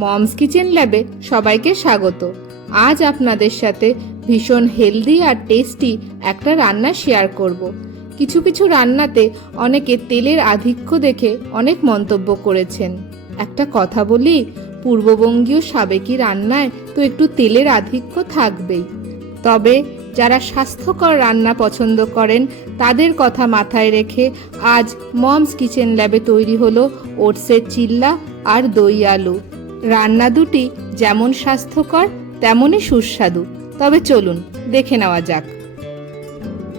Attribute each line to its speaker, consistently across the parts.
Speaker 1: Moms kitchen ল্যাবে সবাইকে স্বাগত। আজ আপনাদের সাথে ভীষণ হেলদি আর টেস্টি একটা রান্না শেয়ার করব। কিছু কিছু রান্নাতে অনেকে তেলের আধিক্য দেখে অনেক মন্তব্য করেছেন। একটা কথা বলি, পূর্ববঙ্গীয় সাবেকি রান্নায় তো একটু তেলের আধিক্য থাকবেই। তবে যারা স্বাস্থ্যকর রান্না পছন্দ করেন, তাদের কথা মাথায় রেখে আজ মমস কিচেন ল্যাবে তৈরি হলো ওটসের চিল্লা আর দই আলু। রান্না দুটি যেমন স্বাস্থ্যকর, তেমনই সুস্বাদু। তবে চলুন, দেখে নেওয়া যাক।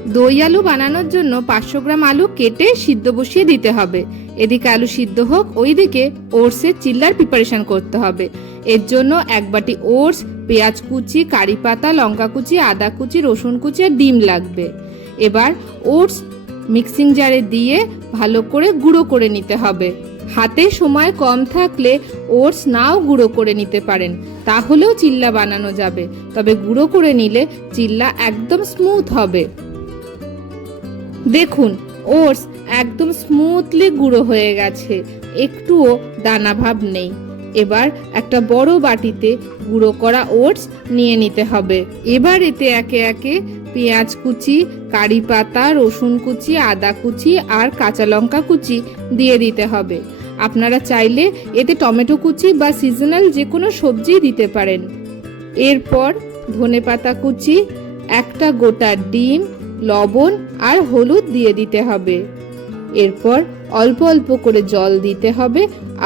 Speaker 1: দই আলু বানানোর জন্য পাঁচশো গ্রাম আলু কেটে সিদ্ধ বসিয়ে দিতে হবে। এদিকে আলু সিদ্ধ হোক, ওইদিকে ওটসের চিল্লার প্রিপারেশন করতে হবে। এর জন্য এক বাটি ওটস, পেঁয়াজ কুচি, কারি পাতা, লঙ্কা কুচি, আদা কুচি, রসুন কুচি আর ডিম লাগবে। এবার ওটস মিক্সিং জারে দিয়ে ভালো করে গুঁড়ো করে নিতে হবে। হাতে সময় কম থাকলে ওটস নাও গুঁড়ো করে নিতে পারেন, তাহলেও চিল্লা বানানো যাবে। তবে গুঁড়ো করে নিলে চিল্লা একদম স্মুথ হবে। দেখুন, ওটস একদম স্মুথলি গুঁড়ো হয়ে গেছে, একটুও দানা ভাব নেই। এবার একটা বড় বাটিতে গুঁড়ো করা ওটস নিয়ে নিতে হবে। এবার এতে একে একে পেঁয়াজ কুচি, কারি পাতা, রসুন কুচি, আদা কুচি আর কাঁচা লঙ্কা কুচি দিয়ে দিতে হবে। আপনারা চাইলে এতে টমেটো কুচি বা সিজনাল যে কোনো সবজি দিতে পারেন। এরপর ধনে পাতা কুচি, একটা গোটা ডিম, লবণ আর হলুদ দিয়ে দিতে হবে। এরপর অল্প অল্প করে জল দিতে হবে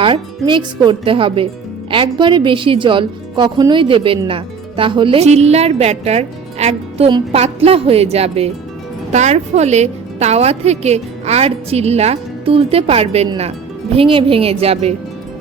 Speaker 1: আর মিক্স করতে হবে। একবারে বেশি জল কখনোই দেবেন না, তাহলে চিল্লার ব্যাটার একদম পাতলা হয়ে যাবে। তার ফলে তাওয়া থেকে আর চিল্লা তুলতে পারবেন না। ভেঙে ভেঙে যাবে।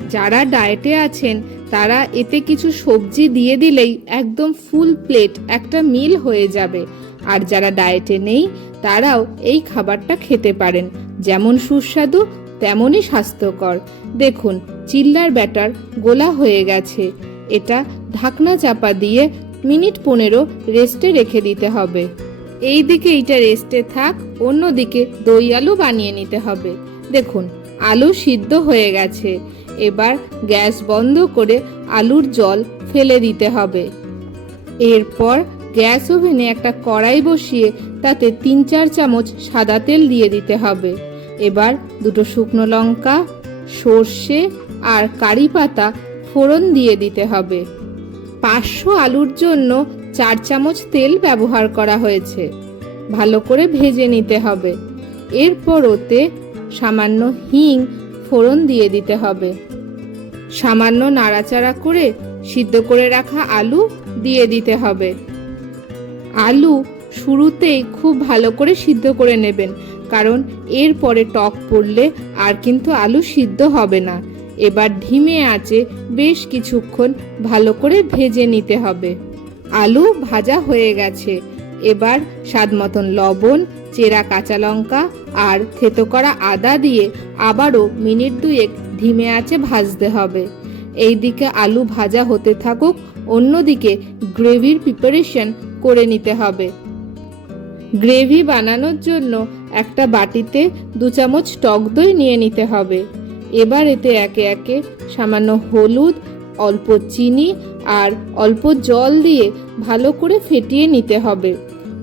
Speaker 1: যারা ডায়েটে আছেন, তারা এতে কিছু সবজি দিয়ে দিলেই একদম ফুল প্লেট একটা মিল হয়ে যাবে। আর যারা ডায়েটে নেই, তারাও এই খাবারটা খেতে পারেন। যেমন সুস্বাদু, তেমনই স্বাস্থ্যকর। দেখুন, চিল্লার ব্যাটার গোলা হয়ে গেছে। এটা ঢাকনা চাপা দিয়ে মিনিট পনেরো রেস্টে রেখে দিতে হবে। এই দিকে এইটা রেস্টে থাক, অন্যদিকে দই আলু বানিয়ে নিতে হবে। দেখুন আলু সিদ্ধ হয়ে গেছে। এবার গ্যাস বন্ধ করে আলুর জল ফেলে দিতে হবে। এরপর গ্যাস ওভেনে একটা কড়াই বসিয়ে তাতে তিন চার চামচ সাদা তেল দিয়ে দিতে হবে। এবার দুটো শুকনো লঙ্কা, সর্ষে আর কারি পাতা ফোড়ন দিয়ে দিতে হবে। পাঁচশো আলুর জন্য চার চামচ তেল ব্যবহার করা হয়েছে। ভালো করে ভেজে নিতে হবে। এরপর ওতে সামান্য হিং ফোড়ন দিয়ে দিতে হবে। সামান্য নাড়াচাড়া করে সিদ্ধ করে রাখা আলু দিয়ে দিতে হবে। আলু শুরুতেই খুব ভালো করে সিদ্ধ করে নেবেন, কারণ এরপরে টক পড়লে আর কিন্তু আলু সিদ্ধ হবে না। এবার ধিমে আঁচে বেশ কিছুক্ষণ ভালো করে ভেজে নিতে হবে। আলু ভাজা হয়ে গেছে। এবার স্বাদ মতন লবণ চেরা কাঁচা লঙ্কা আর থেতো করা আদা দিয়ে আবারও মিনিট দুয়েক ধিমে আঁচে ভাজতে হবে। এইদিকে আলু ভাজা হতে থাকুক, অন্যদিকে গ্রেভির প্রিপারেশন করে নিতে হবে। গ্রেভি বানানোর জন্য একটা বাটিতে দু চামচ টক দই নিয়ে নিতে হবে। এবার এতে একে একে সামান্য হলুদ, অল্প চিনি আর অল্প জল দিয়ে ভালো করে ফেটিয়ে নিতে হবে।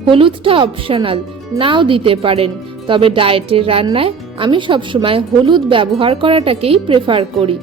Speaker 1: হলুদটা অপশনাল নাও দিতে পারেন। তবে ডায়েটের রান্নায় আমি সবসময় হলুদ ব্যবহার করাটাকেই প্রেফার করি।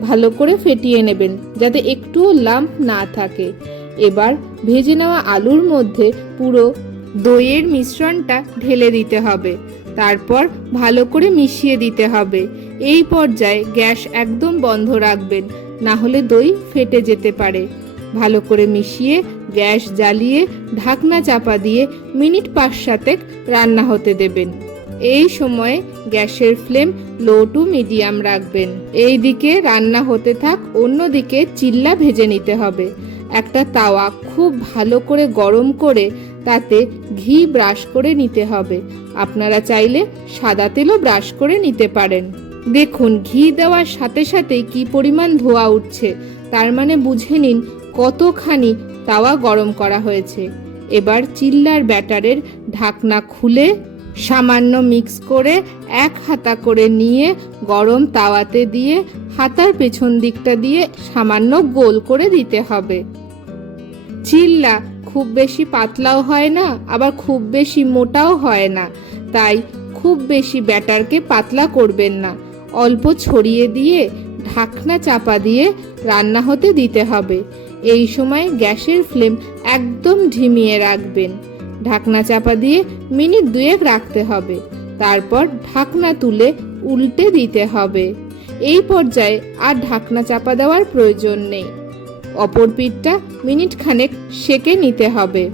Speaker 1: ভালো করে ফেটিয়ে নেবেন, যাতে একটুও লাম্প না থাকে। এবার ভেজে নেওয়া আলুর মধ্যে পুরো দইয়ের মিশ্রণটা ঢেলে দিতে হবে। তারপর ভালো করে মিশিয়ে দিতে হবে। এই পর্যায়ে গ্যাস একদম বন্ধ রাখবেন, না হলে দই ফেটে যেতে পারে। ভালো করে মিশিয়ে, গ্যাস জ্বালিয়ে, ঢাকনা চাপা দিয়ে মিনিট পাঁচ সাতেক রান্না হতে দেবেন। এই সময়ে গ্যাসের ফ্লেম লো টু মিডিয়াম রাখবেন। এই দিকে রান্না হতে থাক অন্যদিকে চিল্লা ভেজে নিতে হবে। একটা তাওয়া খুব ভালো করে গরম করে তাতে ঘি ব্রাশ করে নিতে হবে। আপনারা চাইলে সাদা তেলও ব্রাশ করে নিতে পারেন। দেখুন, ঘি দেওয়ার সাথে সাথে কি পরিমাণ ধোয়া উঠছে। তার মানে বুঝে নিন কতখানি তাওয়া গরম করা হয়েছে। এবার চিল্লার ব্যাটারের ঢাকনা খুলে সামান্য মিক্স করে এক হাতা করে নিয়ে গরম তাওয়াতে দিয়ে হাতার পেছন দিকটা দিয়ে সামান্য গোল করে দিতে হবে। চিল্লা খুব বেশি পাতলাও হয় না, আবার খুব বেশি মোটাও হয় না। তাই খুব বেশি ব্যাটারকে পাতলা করবেন না। অল্প ছড়িয়ে দিয়ে ঢাকনা চাপা দিয়ে রান্না হতে দিতে হবে। এই সময় গ্যাসের ফ্লেম একদম ঝিমিয়ে রাখবেন। ঢাকনা চাপা দিয়ে মিনিট দুয়েক রাখতে হবে। তারপর ঢাকনা তুলে উল্টে দিতে হবে। এই পর্যায়ে আর ঢাকনা চাপা দেওয়ার প্রয়োজন নেই। অপর পিঠটা মিনিট খানেক সেকে নিতে হবে।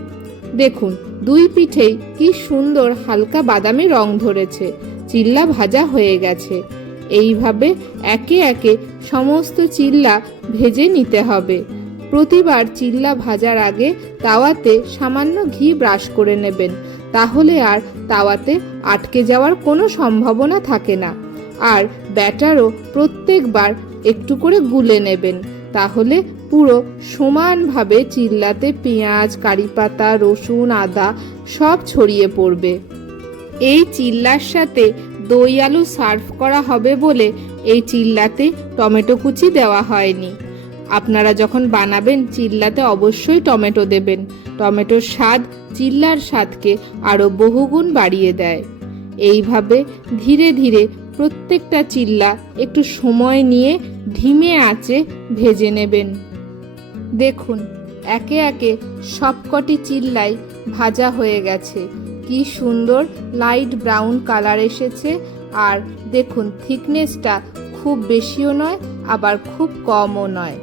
Speaker 1: দেখুন, দুই পিঠেই কি সুন্দর হালকা বাদামি রং ধরেছে। চিল্লা ভাজা হয়ে গেছে। এইভাবে একে একে সমস্ত চিল্লা ভেজে নিতে হবে। প্রতিবার চিল্লা ভাজার আগে তাওয়াতে সামান্য ঘি ব্রাশ করে নেবেন। তাহলে আর তাওয়াতে আটকে যাওয়ার কোনো সম্ভাবনা থাকে না। আর ব্যাটারও প্রত্যেকবার একটু করে গুলে নেবেন। তাহলে পুরো সমানভাবে চিল্লাতে পেঁয়াজ, কারিপাতা, রসুন, আদা সব ছড়িয়ে পড়বে। এই চিল্লার সাথে দই আলু সার্ভ করা হবে বলে এই চিল্লাতে টমেটো কুচি দেওয়া হয়নি। আপনারা যখন বানাবেন, চিল্লাতে অবশ্যই টমেটো দেবেন। টমেটোর স্বাদ চিল্লার স্বাদকে আরও বহুগুণ বাড়িয়ে দেয়। এইভাবে ধীরে ধীরে প্রত্যেকটা চিল্লা একটু সময় নিয়ে ধিমে আঁচে ভেজে নেবেন। দেখুন, একে একে সবকটি চিল্লাই ভাজা হয়ে গেছে। কি সুন্দর লাইট ব্রাউন কালার এসেছে। আর দেখুন, থিকনেসটা খুব বেশিও নয়, আবার খুব কমও নয়।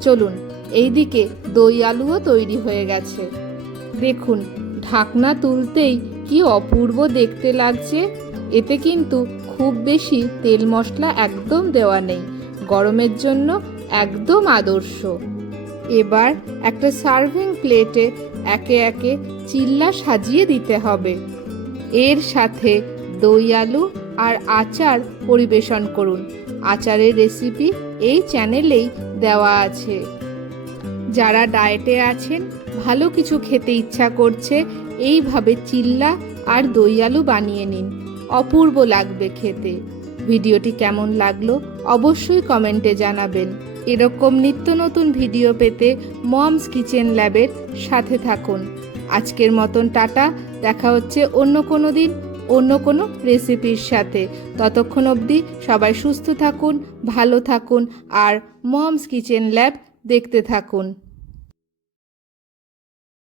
Speaker 1: চলুন, এইদিকে দই আলুও তৈরি হয়ে গেছে। দেখুন, ঢাকনা তুলতেই কি অপূর্ব দেখতে লাগছে। এতে কিন্তু খুব বেশি তেল মশলা একদম দেওয়া নেই। গরমের জন্য একদম আদর্শ। এবার একটা সার্ভিং প্লেটে একে একে চিল্লা সাজিয়ে দিতে হবে। এর সাথে দই আলু আর আচার পরিবেশন করুন। আচারের রেসিপি এই চ্যানেলেই দেওয়া আছে। যারা ডায়েটে আছেন, ভালো কিছু খেতে ইচ্ছা করছে, এইভাবে চিল্লা আর দই আলু বানিয়ে নিন। অপূর্ব লাগবে খেতে। ভিডিওটি কেমন লাগল অবশ্যই কমেন্টে জানাবেন। এরকম নিত্য নতুন ভিডিও পেতে মমস কিচেন ল্যাবের সাথে থাকুন। আজকের মতন টাটা, দেখা হচ্ছে অন্য কোনো দিন। অন্য কোনো রেসিপির সাথে। ততক্ষণ অবধি সবাই সুস্থ থাকুন, ভালো থাকুন, আর মমস কিচেন ল্যাব দেখতে থাকুন।